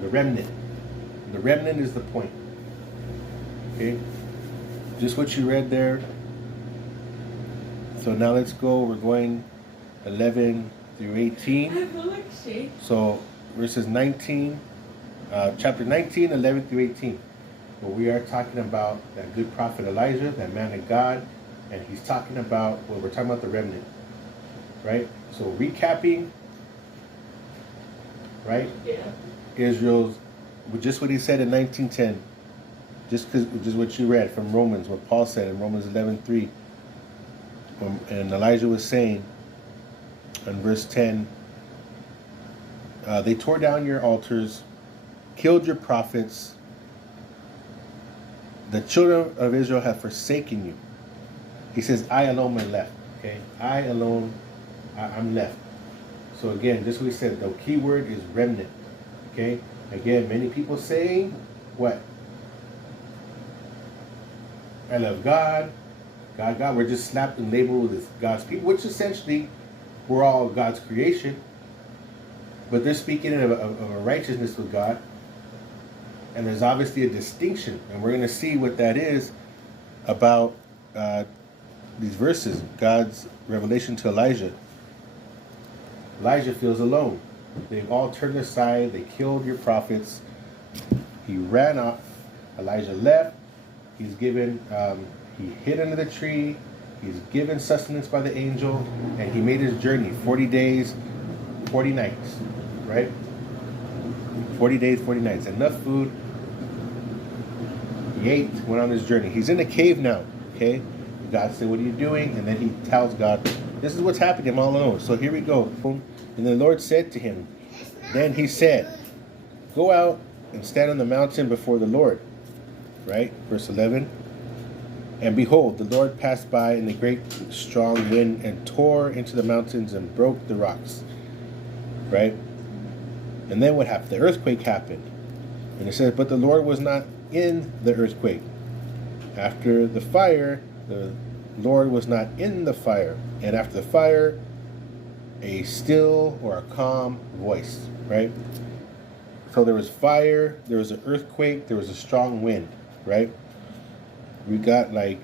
The remnant. The remnant is the point. Okay? Just what you read there. So now let's go. We're going 11 through 18. I feel like shake. So verses 19, chapter 19, 11 through 18. Where we are talking about that good prophet Elijah, that man of God, and he's talking about, well, we're talking about the remnant, right? So recapping, right? Yeah. Israel's, just what he said in 1910, just what you read from Romans, what Paul said in Romans 11:3, and Elijah was saying in verse 10, they tore down your altars, killed your prophets. The children of Israel have forsaken you. He says, I alone am left. Okay, I alone, I'm left. So again, just what we said, the key word is remnant. Okay, again, many people saying what? I love God. God. We're just slapped and labeled as God's people, which essentially we're all God's creation. But they're speaking of a righteousness with God. And there's obviously a distinction, and we're going to see what that is about these verses. God's revelation to Elijah. Elijah feels alone. They've all turned aside. They killed your prophets. He ran off. Elijah left. He's given. He hid under the tree. He's given sustenance by the angel, and he made his journey. 40 days, 40 nights. Right? 40 days, 40 nights. Enough food. He ate, went on his journey. He's in a cave now, okay? God said, what are you doing? And then he tells God, this is what's happening, I'm all alone. So here we go. And the Lord said to him, then he said, go out and stand on the mountain before the Lord. Right? Verse 11. And behold, the Lord passed by in a great strong wind and tore into the mountains and broke the rocks. Right? And then what happened? The earthquake happened. And it says, but the Lord was not in the earthquake. After the fire, the Lord was not in the fire. And after the fire, a still or a calm voice. Right? So there was fire, there was an earthquake, there was a strong wind. Right? We got like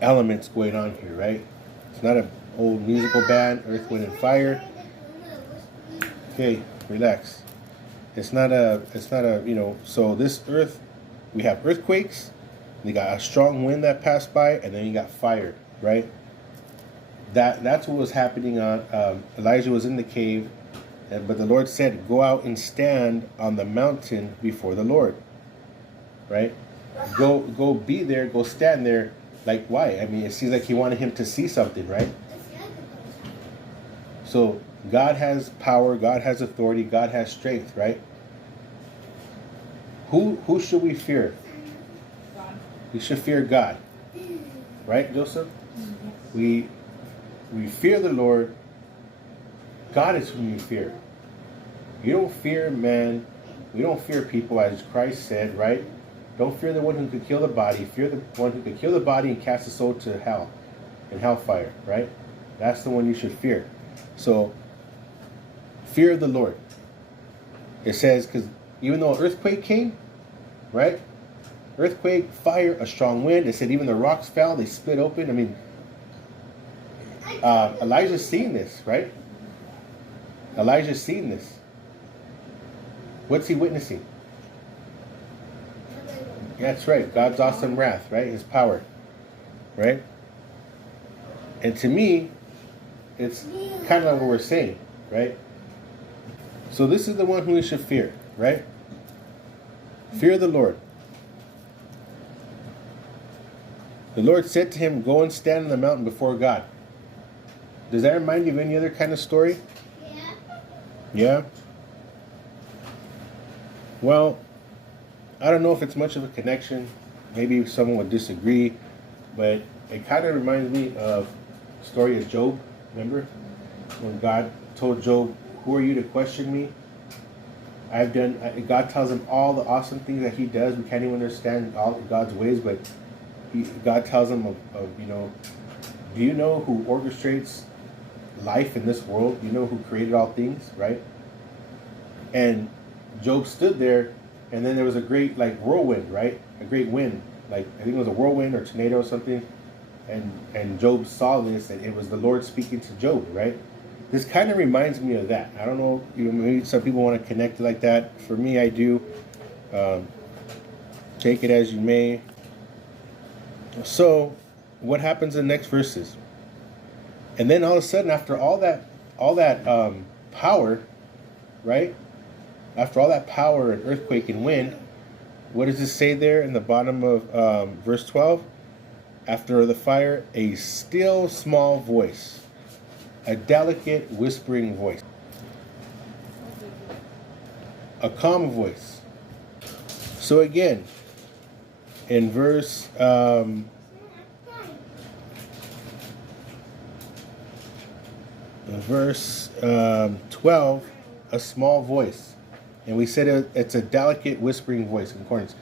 elements going on here. Right? It's not an old musical band, Earth, Wind, and Fire. Okay. Relax. It's not a, so this earth, we have earthquakes, we got a strong wind that passed by, and then you got fire, right? That's what was happening on, Elijah was in the cave, but the Lord said, go out and stand on the mountain before the Lord, right? Go be there, go stand there. Like, why? I mean, it seems like he wanted him to see something, right? So, God has power, God has authority, God has strength, right? Who should we fear? God. We should fear God. Right, Joseph? We fear the Lord. God is whom you fear. You don't fear man. We don't fear people, as Christ said, right? Don't fear the one who could kill the body. Fear the one who could kill the body and cast the soul to hell and hellfire, right? That's the one you should fear. So, fear of the Lord. It says, because even though an earthquake came, right? Earthquake, fire, a strong wind. It said even the rocks fell, they split open. I mean, Elijah's seen this, right? Elijah's seen this. What's he witnessing? That's right. God's awesome wrath, right? His power, right? And to me, it's kind of like what we're saying, right? So this is the one who we should fear, right? Fear the Lord. The Lord said to him, go and stand on the mountain before God. Does that remind you of any other kind of story? Yeah. Yeah? Well, I don't know if it's much of a connection. Maybe someone would disagree. But it kind of reminds me of the story of Job. Remember? When God told Job, who are you to question me? God tells him all the awesome things that he does. We can't even understand all God's ways, but God tells him do you know who orchestrates life in this world? Do you know who created all things, right? And Job stood there, and then there was a great like whirlwind, right? A great wind, like I think it was a whirlwind or tornado or something, and Job saw this, and it was the Lord speaking to Job, right? This kind of reminds me of that. I don't know, maybe some people want to connect it like that. For me, I do. Take it as you may. So, what happens in the next verses? And then all of a sudden, after all that power, right? After all that power and earthquake and wind, what does it say there in the bottom of verse 12? After the fire, a still small voice, a delicate whispering voice, a calm voice. So again, in verse 12, a small voice. And we said it's a delicate whispering voice in accordance.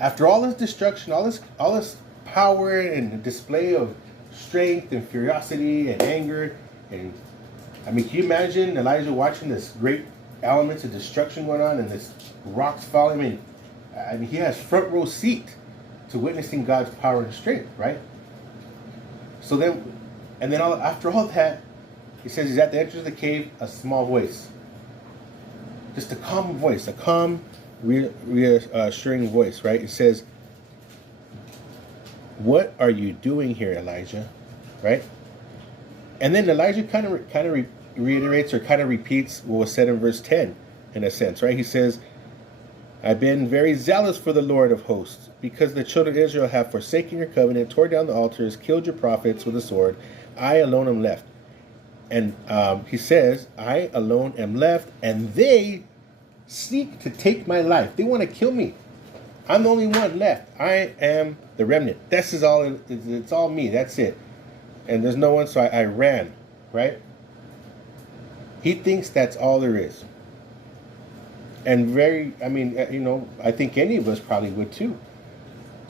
After all this destruction, all this power and display of strength and curiosity and anger, and I mean, can you imagine Elijah watching this great elements of destruction going on and this rocks falling? I mean, he has front row seat to witnessing God's power and strength, right? So then, and then after all that, he says he's at the entrance of the cave, a small voice. Just a calm voice, a calm, reassuring voice, right? It says, "What are you doing here, Elijah?" Right? And then Elijah kind of reiterates or kind of repeats what was said in verse 10, in a sense, right? He says, "I've been very zealous for the Lord of hosts, because the children of Israel have forsaken your covenant, tore down the altars, killed your prophets with the sword. I alone am left." And he says, "I alone am left, and they seek to take my life." They want to kill me. I'm the only one left. I am the remnant. This is all. It's all me. That's it. And there's no one, so I ran. Right? He thinks that's all there is. And I think any of us probably would too.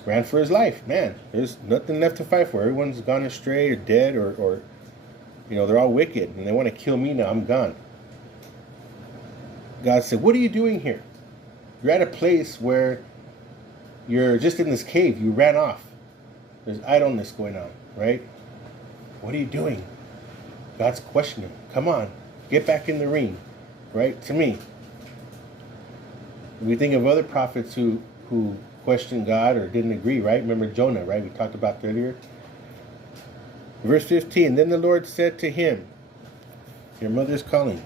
Ran for his life. Man, there's nothing left to fight for. Everyone's gone astray or dead or they're all wicked and they want to kill me now. I'm gone. God said, "What are you doing here? You're at a place where you're just in this cave. You ran off. There's idleness going on, right? What are you doing?" God's questioning. Come on, get back in the ring, right? To me. We think of other prophets who questioned God or didn't agree, right? Remember Jonah, right? We talked about that earlier. Verse 15, then the Lord said to him, "Your mother's calling."